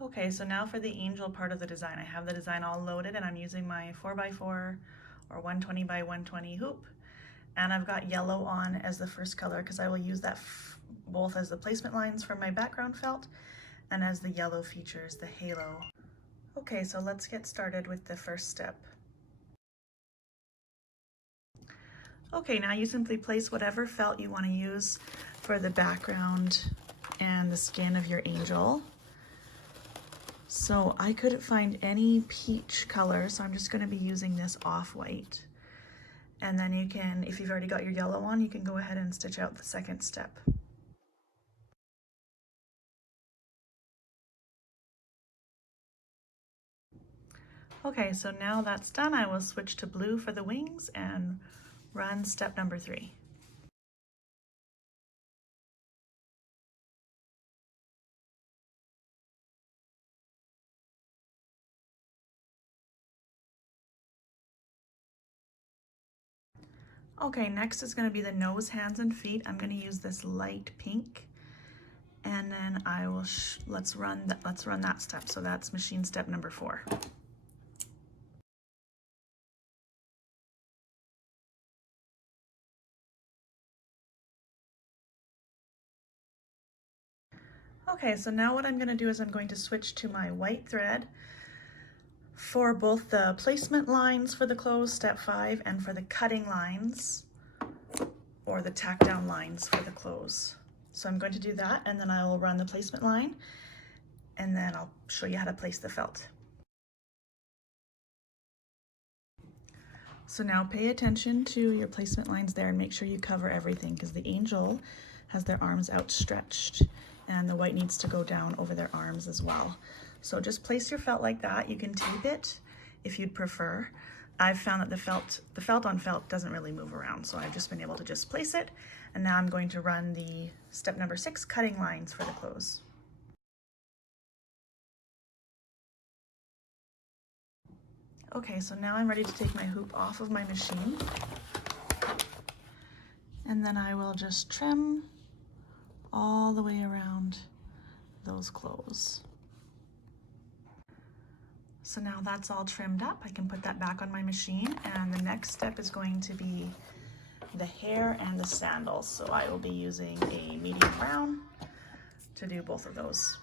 Okay, so now for the angel part of the design. I have the design all loaded and I'm using my 4x4 or 120 by 120 hoop. And I've got yellow on as the first color because I will use that both as the placement lines for my background felt and as the yellow features, the halo. Okay, so let's get started with the first step. Okay, now you simply place whatever felt you want to use for the background and the skin of your angel. So I couldn't find any peach color, so I'm just going to be using this off-white. And then you can, if you've already got your yellow on, you can go ahead and stitch out the second step. Okay, so now that's done, I will switch to blue for the wings and run step number 3. Okay, next is going to be the nose, hands, and feet. I'm going to use this light pink, and then I will let's run that step. So that's machine step number 4. Okay, so now what I'm going to do is I'm going to switch to my white thread for both the placement lines for the clothes, step 5, and for the cutting lines or the tack down lines for the clothes. So I'm going to do that, and then I will run the placement line, and then I'll show you how to place the felt. So now pay attention to your placement lines there and make sure you cover everything because the angel has their arms outstretched and the white needs to go down over their arms as well. So just place your felt like that. You can tape it if you'd prefer. I've found that the felt on felt doesn't really move around, so I've just been able to just place it. And now I'm going to run the step number 6 cutting lines for the clothes. Okay, so now I'm ready to take my hoop off of my machine. And then I will just trim all the way around those clothes. So now that's all trimmed up. I can put that back on my machine, and the next step is going to be the hair and the sandals. So I will be using a medium brown to do both of those.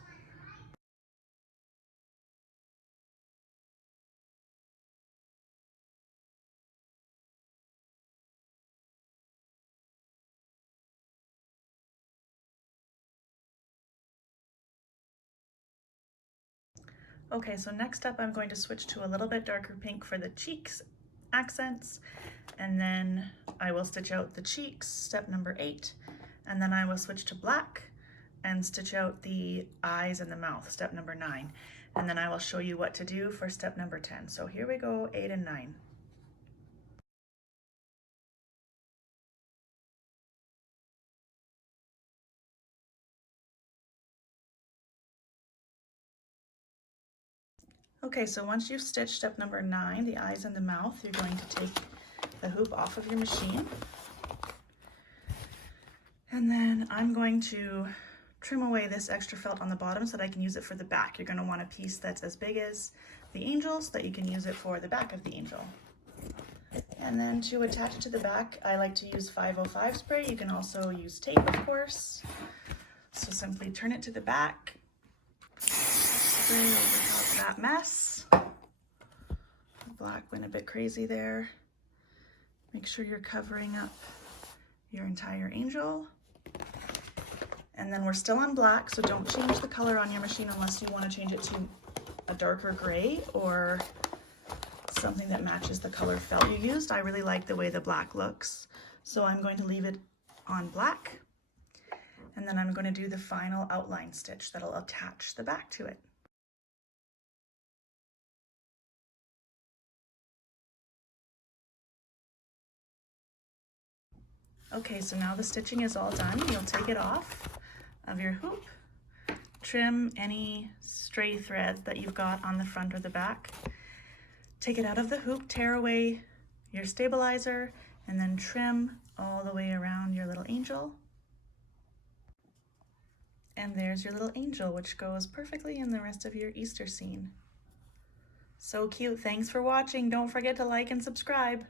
Okay, so next up I'm going to switch to a little bit darker pink for the cheeks accents, and then I will stitch out the cheeks, step number 8, and then I will switch to black and stitch out the eyes and the mouth, step number 9, and then I will show you what to do for step number 10. So here we go, 8 and 9. Okay, so once you've stitched step number 9, the eyes and the mouth, you're going to take the hoop off of your machine. And then I'm going to trim away this extra felt on the bottom so that I can use it for the back. You're going to want a piece that's as big as the angel so that you can use it for the back of the angel. And then to attach it to the back, I like to use 505 spray. You can also use tape, of course. So simply turn it to the back, spray over top of that mess. The black went a bit crazy there. Make sure you're covering up your entire angel. And then we're still on black, so don't change the color on your machine unless you want to change it to a darker gray or something that matches the color felt you used. I really like the way the black looks, so I'm going to leave it on black. And then I'm going to do the final outline stitch that'll attach the back to it. Okay, so now the stitching is all done. You'll take it off of your hoop, trim any stray threads that you've got on the front or the back, take it out of the hoop, tear away your stabilizer, and then trim all the way around your little angel. And there's your little angel, which goes perfectly in the rest of your Easter scene. So cute. Thanks for watching. Don't forget to like and subscribe.